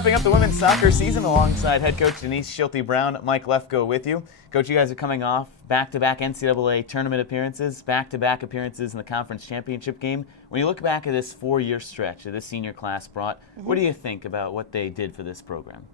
wrapping up the women's soccer season alongside head coach Denise Schilte-Brown, Mike Lefko with you. Coach, you guys are coming off back-to-back NCAA tournament appearances, back-to-back appearances in the conference championship game. When you look back at this 4-year stretch that this senior class brought, what do you think about what they did for this program?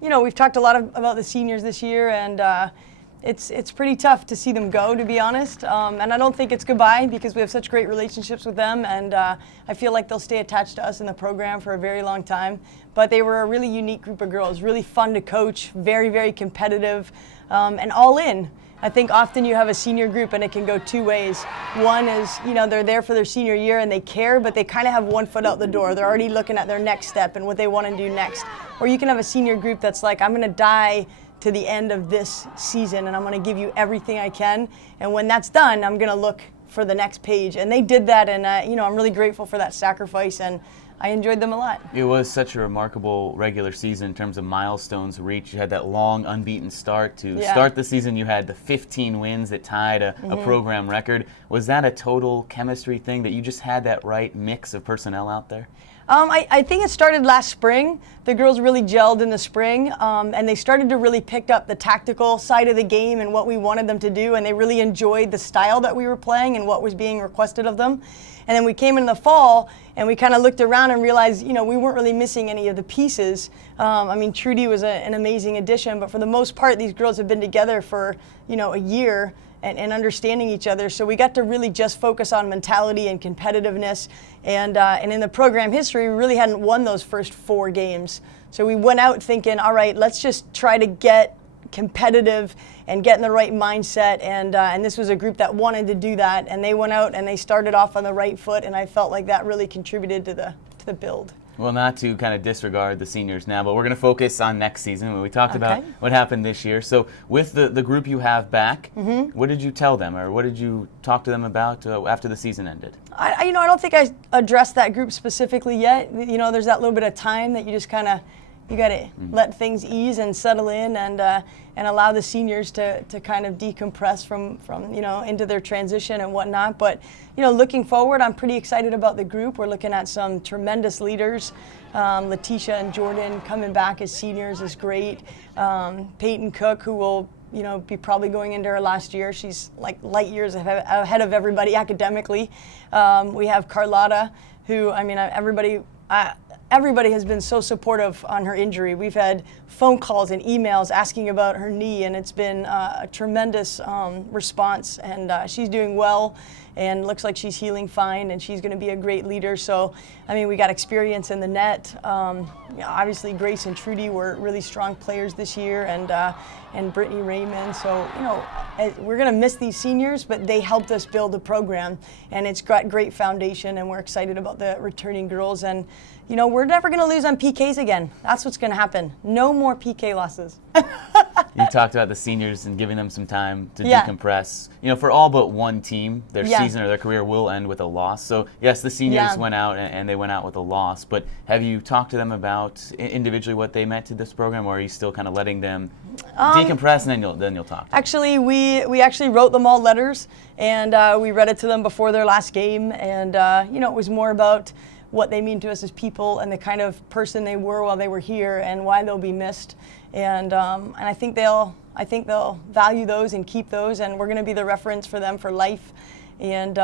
You know, we've talked a lot about the seniors this year, and it's pretty tough to see them go, to be honest. And I don't think it's goodbye because we have such great relationships with them, and I feel like they'll stay attached to us in the program for a very long time. But they were a really unique group of girls, really fun to coach, very, very competitive, and all in. I think often you have a senior group and it can go two ways. One is, you know, they're there for their senior year and they care, but they kind of have one foot out the door. They're already looking at their next step and what they want to do next. Or you can have a senior group that's like, I'm going to die to the end of this season and I'm going to give you everything I can. And when that's done, I'm going to look for the next page. And they did that, and you know, I'm really grateful for that sacrifice, and I enjoyed them a lot. It was such a remarkable regular season in terms of milestones reached. You had that long unbeaten start to start the season. You had the 15 wins that tied a program record. Was that a total chemistry thing that you just had that right mix of personnel out there? I think it started last spring. The girls really gelled in the spring, and they started to really pick up the tactical side of the game and what we wanted them to do, and they really enjoyed the style that we were playing and what was being requested of them. And then we came in the fall, and we kind of looked around and realized, you know, we weren't really missing any of the pieces. I mean, Trudy was an amazing addition, but for the most part, these girls have been together for, you know, a year and understanding each other. So we got to really just focus on mentality and competitiveness. And in the program history, we really hadn't won those first 4 games. So we went out thinking, all right, let's just try to get competitive and get in the right mindset, and this was a group that wanted to do that, and they went out and they started off on the right foot, and I felt like that really contributed to the build. Well, not to kind of disregard the seniors now, but we're going to focus on next season. We talked about what happened this year. So with the group you have back, what did you tell them, or what did you talk to them about after the season ended? I don't think I addressed that group specifically yet. You know, there's that little bit of time that you just kind of, you got to let things ease and settle in, and allow the seniors to kind of decompress from you know, into their transition and whatnot. But you know, looking forward, I'm pretty excited about the group. We're looking at some tremendous leaders. Letitia and Jordan coming back as seniors is great. Peyton Cook, who will, you know, be probably going into her last year. She's like light years ahead of everybody academically. We have Carlotta, who, I mean, everybody has been so supportive on her injury. We've had phone calls and emails asking about her knee, and it's been a tremendous response, and she's doing well and looks like she's healing fine, and she's going to be a great leader. So, I mean, we got experience in the net. Obviously, Grace and Trudy were really strong players this year, and Brittany Raymond. So, you know, we're going to miss these seniors, but they helped us build the program, and it's got great foundation, and we're excited about the returning girls. And, you know, we're never going to lose on PKs again. That's what's going to happen. No more PK losses. You talked about the seniors and giving them some time to decompress. You know, for all but one team, their season or their career will end with a loss. So, yes, the seniors went out and they went out with a loss. But have you talked to them about individually what they meant to this program, or are you still kind of letting them decompress and then you'll talk? Actually, we actually wrote them all letters, and we read it to them before their last game. And, you know, it was more about what they mean to us as people and the kind of person they were while they were here and why they'll be missed. And I think they'll value those and keep those, and we're going to be the reference for them for life. And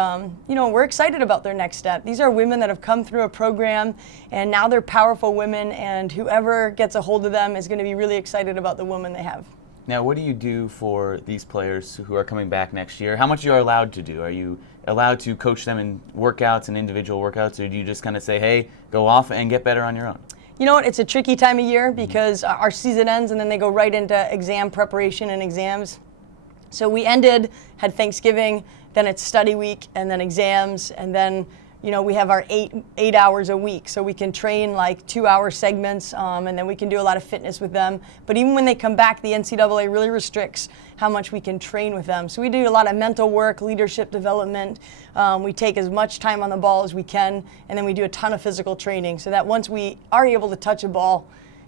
you know, we're excited about their next step. These are women that have come through a program, and now they're powerful women, and whoever gets a hold of them is going to be really excited about the women they have. Now, what do you do for these players who are coming back next year? How much you are allowed to do? Are you allowed to coach them in workouts and individual workouts, or do you just kind of say, hey, go off and get better on your own? You know what, it's a tricky time of year because our season ends and then they go right into exam preparation and exams. So we had Thanksgiving, then it's study week, and then exams, and then, you know, we have our eight hours a week, so we can train like 2-hour segments, and then we can do a lot of fitness with them. But even when they come back, the NCAA really restricts how much we can train with them. So we do a lot of mental work, leadership development. We take as much time on the ball as we can, and then we do a ton of physical training so that once we are able to touch a ball,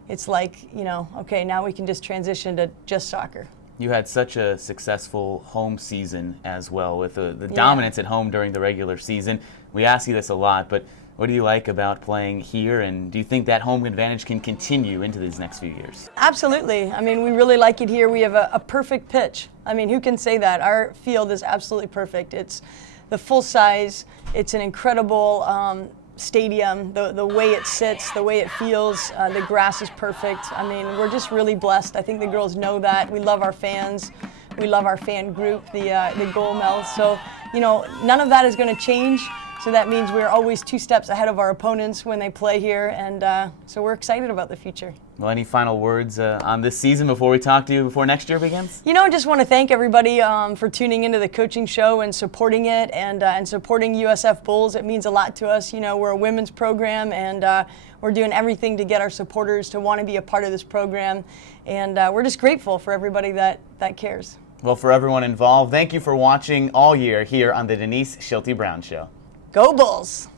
it's like, you know, okay, now we can just transition to just soccer. You had such a successful home season as well with the dominance at home during the regular season. We ask you this a lot, but What do you like about playing here, and do you think that home advantage can continue into these next few years? Absolutely. I mean, we really like it here. We have a perfect pitch. I mean, who can say that? Our field is absolutely perfect. It's the full size. It's an incredible stadium. The way it sits, the way it feels, the grass is perfect. I mean, we're just really blessed. I think the girls know that. We love our fans. We love our fan group, the Gold Mouths. So, you know, none of that is going to change. So that means we're always 2 steps ahead of our opponents when they play here, and so we're excited about the future. Well, any final words on this season before we talk to you before next year begins? You know, I just want to thank everybody for tuning into the coaching show and supporting it, and supporting USF Bulls. It means a lot to us. You know, we're a women's program, and we're doing everything to get our supporters to want to be a part of this program, and we're just grateful for everybody that cares. Well, for everyone involved, thank you for watching all year here on the Denise Schilte-Brown Show. Go Bulls!